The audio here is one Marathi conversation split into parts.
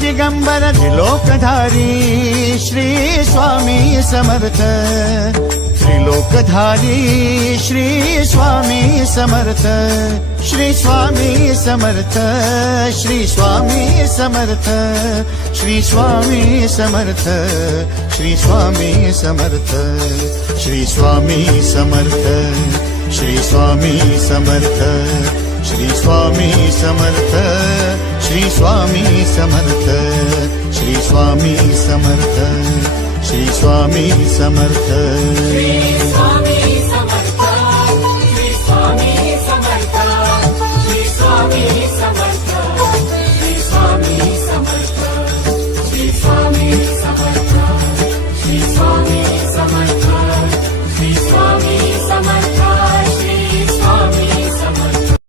दिगंबर त्रिलोकधारी श्री स्वामी समर्थ त्रिलोकधारी श्री स्वामी समर्थ श्री स्वामी समर्थ श्री स्वामी समर्थ श्री स्वामी समर्थ श्री स्वामी समर्थ श्री स्वामी समर्थ श्री स्वामी समर्थ श्री स्वामी समर्थ श्री स्वामी समर्थ श्री स्वामी समर्थ श्री स्वामी समर्थ श्री स्वामी समर्थ श्री स्वामी समर्थ श्री स्वामी समर्थ श्री स्वामी समर्थ श्री स्वामी समर्थ श्री स्वामी समर्थ श्री स्वामी समर्थ श्री स्वामी समर्थ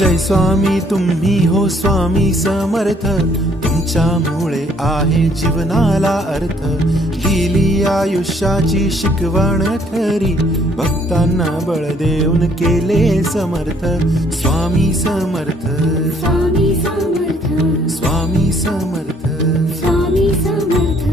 जय स्वामी तुम्ही हो स्वामी समर्थ, तुमच्यामुळे आहे जीवनाला अर्थ. दिली आयुष्याची शिकवण खरी, भक्तांना बळ देऊन केले समर्थ. स्वामी समर्थ, स्वामी समर्थ, स्वामी समर्थ. स्वामी समर्थ.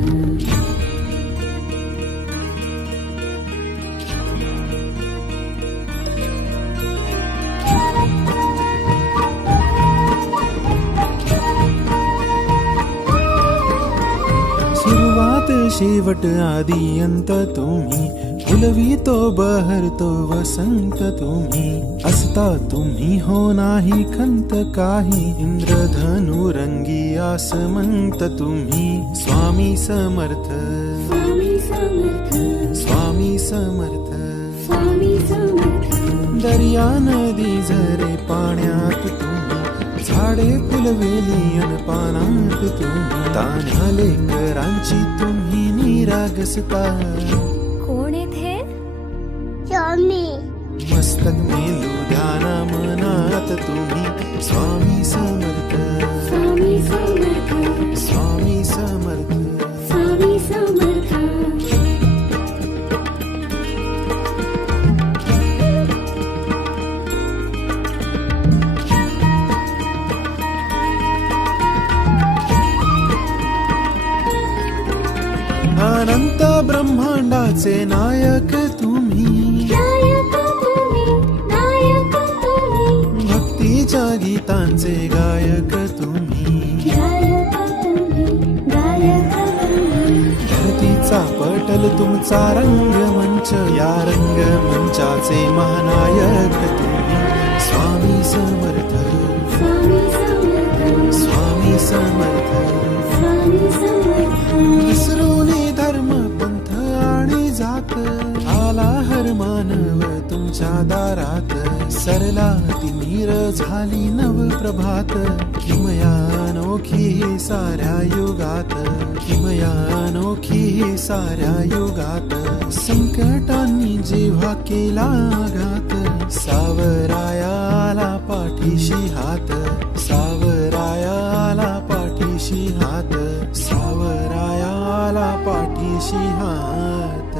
सुरुवात शेवट आदि अंत तुम्ही, फुलवितो बहरतो वसंत तुम्ही. असता तुम्ही हो नाही खंत काही, इंद्रधनु रंगी आसमंत तुम्ही. स्वामी समर्थ, स्वामी समर्थ, स्वामी समर्थ. स्वामी समर्थ. दर्या नदी झरे पाण्यात तुम्ही, झाडे फुलवेली अन पानात तुम्ही. तान्ह्या लेकरांची तुम्ही निरागसता, कोण येथे? मस्तक मेंदू ध्याना मनात तुम्ही. स्वामी समर्थ, स्वामी समर्थ, स्वामी समर्थ. स्वामी समर्थ. अनंत ब्रह्मांडाचे नायक तुम्ही, नायक तुम्ही, नायक तुम्ही. भक्तीच्या गीतांचे गायक तुम्ही. गायक तुम्ही, गायक तुम्ही. धरतीचा पटल तुमचा रंगमंच, या रंगमंचाचे महानायक तुम्ही. स्वामी समर्थ, स्वामी समर्थ, स्वामी समर्थ. स्वामी समर्थ. विसरून धर्म पंथ आणि जात, आला हर मानव तुमच्या दारात. सरला ती नीर झाली नव प्रभात, किमया अनोखी साऱ्या युगात. किमया अनोखी साऱ्या युगात. संकटांनी जेव्हा केला आघात, सावरायाला पाठीशी हात. सावरायाला पाठीशी हात. सावरायाला पाठीशी हात.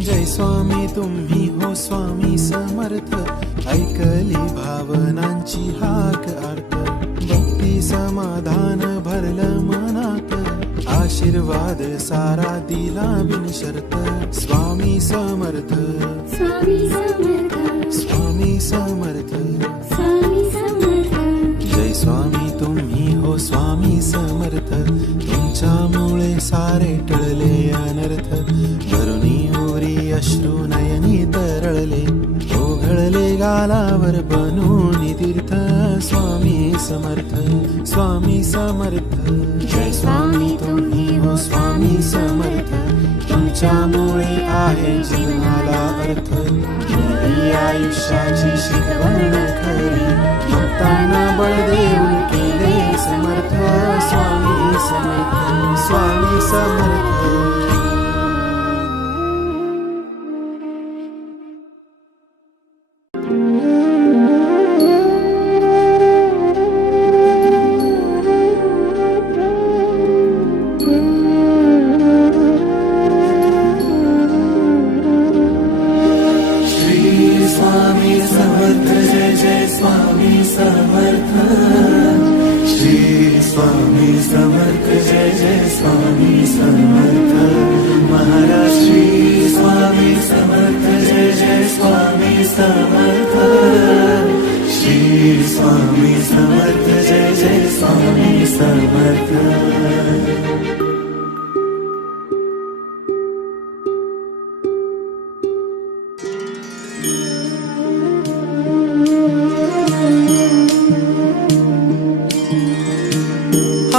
जय स्वामी तुम्ही हो स्वामी समर्थ, ऐकली भावनांची हाक अर्थ. भक्ती समाधान भरलं मनात, आशीर्वाद सारा दिला बिनशर्त. स्वामी समर्थ, स्वामी समर्थ, स्वामी समर्थ. स्वामी समर्थ. जय स्वामी तुम्ही हो स्वामी समर्थ, तुमच्यामुळे सारे टळले अनर्थ. भरुनी ओरी अश्रू नयनी तरळले, ओघळले गालावर बनून तीर्थ. स्वामी समर्थ, स्वामी समर्थ. जय स्वामी तुम्ही हो स्वामी समर्थ, तुमच्यामुळे आहे जीवनाला अर्थ. ही आयुष्याची शिकवण खरी, भक्तांना बळ देऊन केले समर्थ. स्वामी समर्थ, स्वामी समर्थ. स्वामी समर्थ, जय जय स्वामी समर्थ. श्री स्वामी समर्थ, जय जय स्वामी समर्थ. महाराज श्री स्वामी समर्थ, जय जय स्वामी समर्थ. श्री स्वामी समर्थ, जय जय स्वामी समर्थ.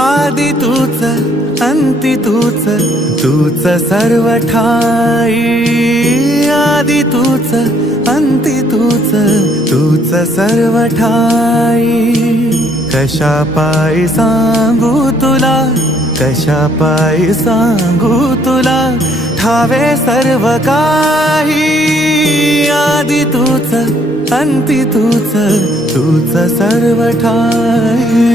आदि तूच अंती तूच, तूच सर्व ठाई. आदि तूच अंती अंती तूच तूच सर्व ठाई कशा पायी सांगू तुला कशा पायी सांगू तुला ठावे सर्व काही आदी तूच अंती तूच तूच सर्व ठाई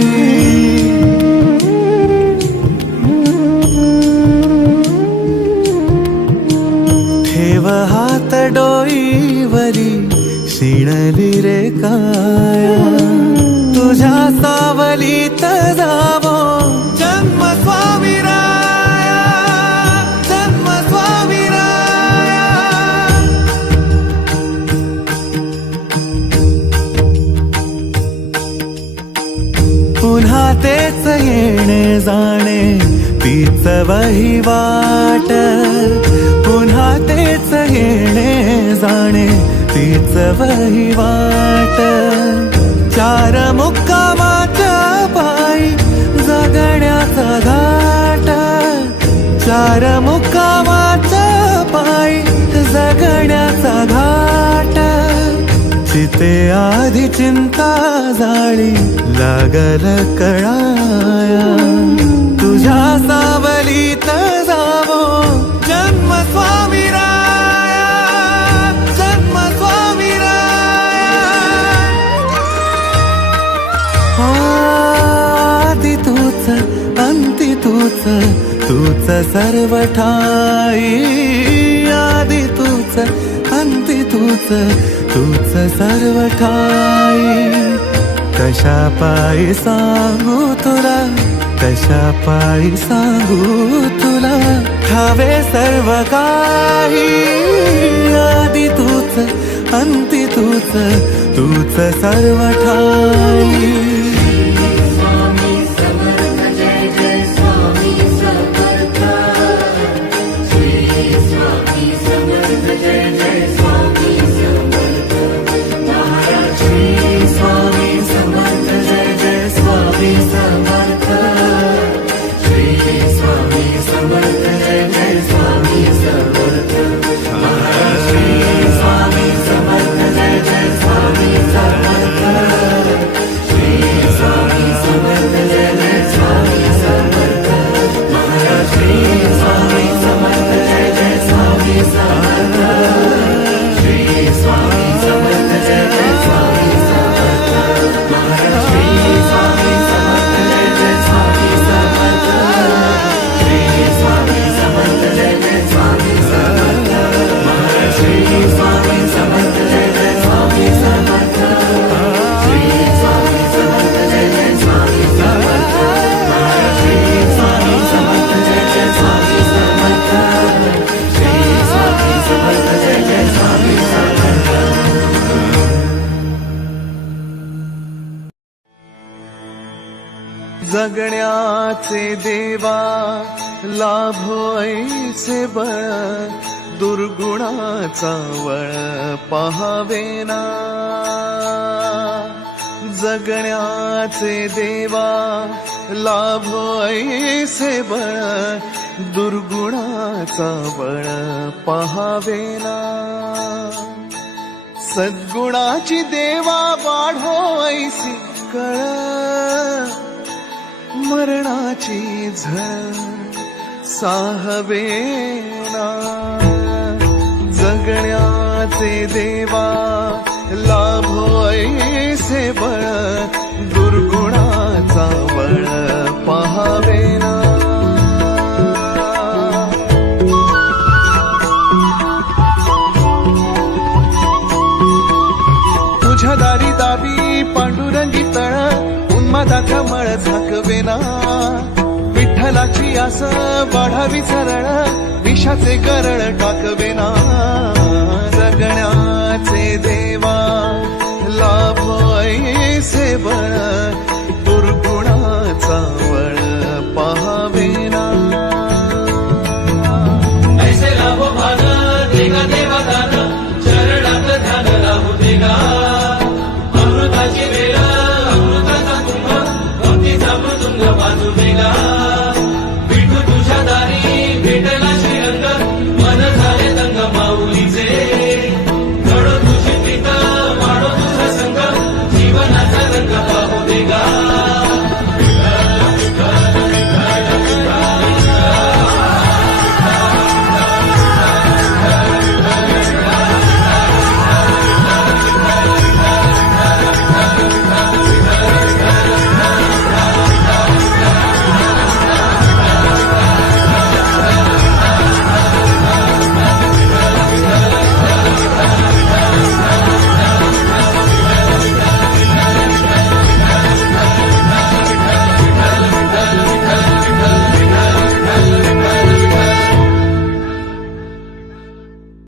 ठेव हात डोईवरी शिणली रे काया तुझ्या सावलीत जावो जन्म स्वामीराया जन्म स्वामीराया पुन्हा तेच येणे जाणे तीच वहिवाट पुन्हा तेच येणे जाणे तीच वहिवाट चार मुक्कामाच्या पायी जगण्याचा घाट चार मुक्कामाच्या पायी जगण्याचा घाट चिते आधी चिंता जाळी लागल कळाया तुझ्या सावलीत जावो जन्म स्वामीराया जन्म स्वामीराया आदी तूच अंती तूच तूच सर्व ठाई आदी तूच अंती तूच तूच सर्व ठाई कशा पायी सांगू तुला कशा पायी सांगू तुला ठावे सर्व काही आदी तूच अंती तूच तूच सर्व ठाई जगण्याचे देवा लाभो ऐसे बळ दुर्गुणाचा वळ पहावेना जगण्याचे देवा लाभो ऐसे बळ दुर्गुणाचा बळ पहावेना सद्गुणाची देवा वाढो ऐसी कळ मरणाची झळ साहवेना जगण्याचे देवा लाभो ऐसे बळ दुर्गुणाचा बळ पहावेना तुझ्या दारी दाबी पांडुरंगी तळ उन्मादाचा मळ झाकवेना विठ्ठलाची आस वाढावी सरळ विषाचे गरळ टाकवेना जगण्याचे देवा लाभो ऐसे बळ दुर्गुणाचा वळ